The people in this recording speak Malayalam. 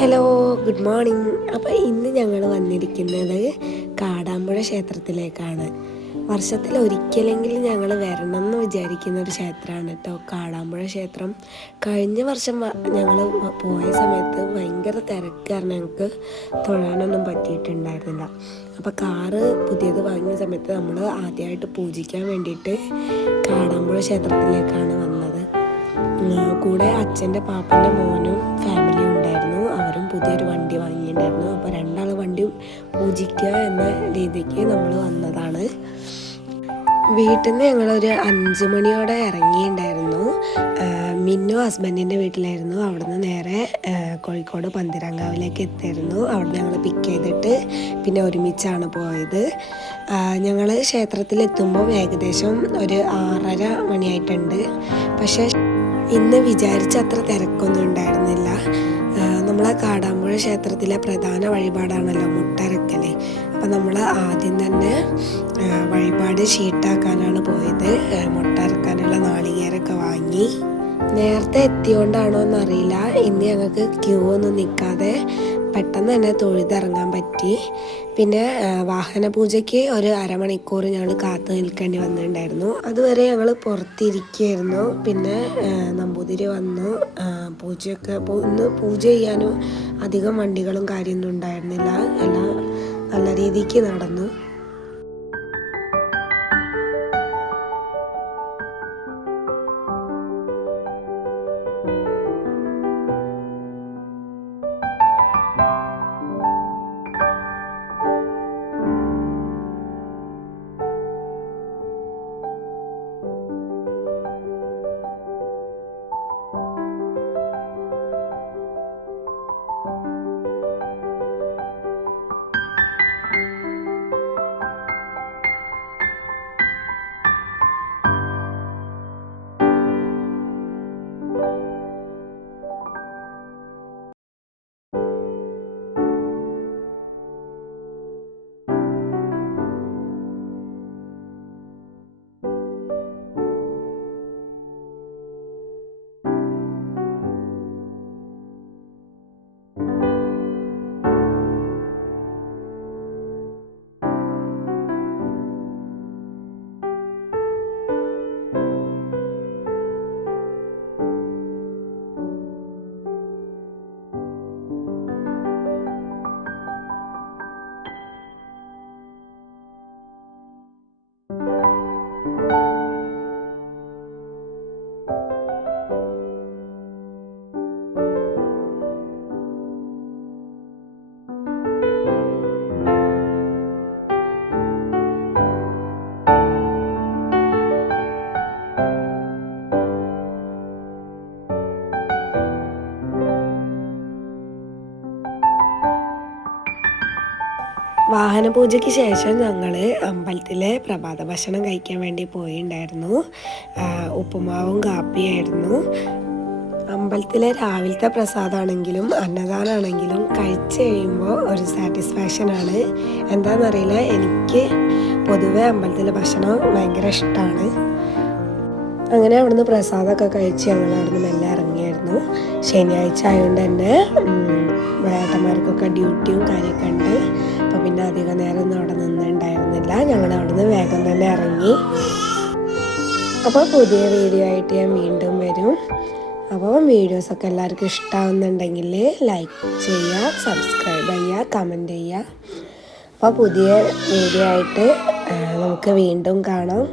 Hello, good morning. അപ്പോൾ ഇന്ന് ഞങ്ങൾ വന്നിരിക്കുന്നത് കാടാമ്പുഴ ക്ഷേത്രത്തിലേക്കാണ്. വർഷത്തിലൊരിക്കലെങ്കിലും ഞങ്ങൾ വരണം എന്ന് വിചാരിക്കുന്ന ഒരു ക്ഷേത്രമാണ് കേട്ടോ കാടാമ്പുഴ ക്ഷേത്രം. കഴിഞ്ഞ വർഷം ഞങ്ങൾ പോയ സമയത്ത് ഭയങ്കര തിരക്കായിരുന്നു, ഞങ്ങൾക്ക് തൊഴാനൊന്നും പറ്റിയിട്ടുണ്ടായിരുന്നില്ല. അപ്പോൾ കാറ് പുതിയത് വാങ്ങിയ സമയത്ത് നമ്മൾ ആദ്യമായിട്ട് പൂജിക്കാൻ വേണ്ടിയിട്ട് കാടാമ്പുഴ ക്ഷേത്രത്തിലേക്കാണ് വന്നത്. കൂടെ അച്ഛൻ്റെ പാപ്പൻ്റെ മോനും ഫാമിലിയും ഉണ്ടായിരുന്നു. അവരും പുതിയൊരു വണ്ടി വാങ്ങിയിട്ടുണ്ടായിരുന്നു. അപ്പോൾ രണ്ടാൾ വണ്ടിയും പൂജിക്കുക എന്ന രീതിക്ക് നമ്മൾ വന്നതാണ്. വീട്ടിൽ നിന്ന് ഞങ്ങളൊരു 5 മണിയോടെ ഇറങ്ങിയിട്ടുണ്ടായിരുന്നു. മിന്നു ഹസ്ബൻഡിൻ്റെ വീട്ടിലായിരുന്നു. അവിടുന്ന് നേരെ കോഴിക്കോട് പന്തിരാങ്കാവിലേക്ക് എത്തിയിരുന്നു. അവിടുന്ന് ഞങ്ങൾ പിക്ക് ചെയ്തിട്ട് പിന്നെ ഒരുമിച്ചാണ് പോയത്. ഞങ്ങൾ ക്ഷേത്രത്തിലെത്തുമ്പോൾ ഏകദേശം ഒരു 6:30 മണിയായിട്ടുണ്ട്. പക്ഷേ ഇന്ന് വിചാരിച്ച അത്ര തിരക്കൊന്നും ഉണ്ടായിരുന്നില്ല. നമ്മളെ കാടാമ്പുഴ ക്ഷേത്രത്തിലെ പ്രധാന വഴിപാടാണല്ലോ മുട്ടറക്കൽ. അപ്പം നമ്മൾ ആദ്യം തന്നെ വഴിപാട് ഷീട്ടാക്കാനാണ് പോയത്. മുട്ടറക്കാനുള്ള നാളികേരമൊക്കെ വാങ്ങി. നേരത്തെ എത്തിയോണ്ടാണോ എന്നറിയില്ല, ഇന്ന് ഞങ്ങൾക്ക് ക്യൂ ഒന്നും നിൽക്കാതെ പെട്ടെന്ന് തന്നെ തൊഴുതിറങ്ങാൻ പറ്റി. പിന്നെ വാഹന പൂജയ്ക്ക് ഒരു അരമണിക്കൂർ ഞങ്ങൾ കാത്തു നിൽക്കേണ്ടി വന്നിട്ടുണ്ടായിരുന്നു. അതുവരെ ഞങ്ങൾ പുറത്തിരിക്കുകയായിരുന്നു. പിന്നെ നമ്പൂതിരി വന്നു. പൂജയൊക്കെ ഇന്ന് പൂജ ചെയ്യാനും അധികം വണ്ടികളും കാര്യമൊന്നും ഉണ്ടായിരുന്നില്ല. എല്ലാം നല്ല രീതിക്ക് നടന്നു. വാഹന പൂജയ്ക്ക് ശേഷം ഞങ്ങൾ അമ്പലത്തിലെ പ്രഭാത ഭക്ഷണം കഴിക്കാൻ വേണ്ടി പോയിട്ടുണ്ടായിരുന്നു. ഉപ്പുമാവും കാപ്പിയായിരുന്നു. അമ്പലത്തിലെ രാവിലത്തെ പ്രസാദമാണെങ്കിലും അന്നദാനമാണെങ്കിലും കഴിച്ച് കഴിയുമ്പോൾ ഒരു സാറ്റിസ്ഫാക്ഷനാണ്. എന്താണെന്നറിയില്ല, എനിക്ക് പൊതുവെ അമ്പലത്തിലെ ഭക്ഷണം ഭയങ്കര ഇഷ്ടമാണ്. അങ്ങനെ അവിടുന്ന് പ്രസാദമൊക്കെ കഴിച്ച് ഞങ്ങൾ അവിടുന്ന് മെല്ലെ ഇറങ്ങിയായിരുന്നു. ശനിയാഴ്ച ആയതുകൊണ്ട് തന്നെ ഏട്ടന്മാർക്കൊക്കെ ഡ്യൂട്ടിയും കാര്യമൊക്കെ ഉണ്ട്. അപ്പോൾ പിന്നെ അധികം നേരം ഒന്നും അവിടെ നിന്നുണ്ടായിരുന്നില്ല. ഞങ്ങൾ അവിടുന്ന് വേഗം തന്നെ ഇറങ്ങി. അപ്പോൾ പുതിയ വീഡിയോ ആയിട്ട് ഞാൻ വീണ്ടും വരും. അപ്പോൾ വീഡിയോസൊക്കെ എല്ലാവർക്കും ഇഷ്ടമാവുന്നുണ്ടെങ്കിൽ ലൈക്ക് ചെയ്യുക, സബ്സ്ക്രൈബ് ചെയ്യുക, കമൻറ്റ് ചെയ്യുക. അപ്പോൾ പുതിയ വീഡിയോ ആയിട്ട് നമുക്ക് വീണ്ടും കാണാം.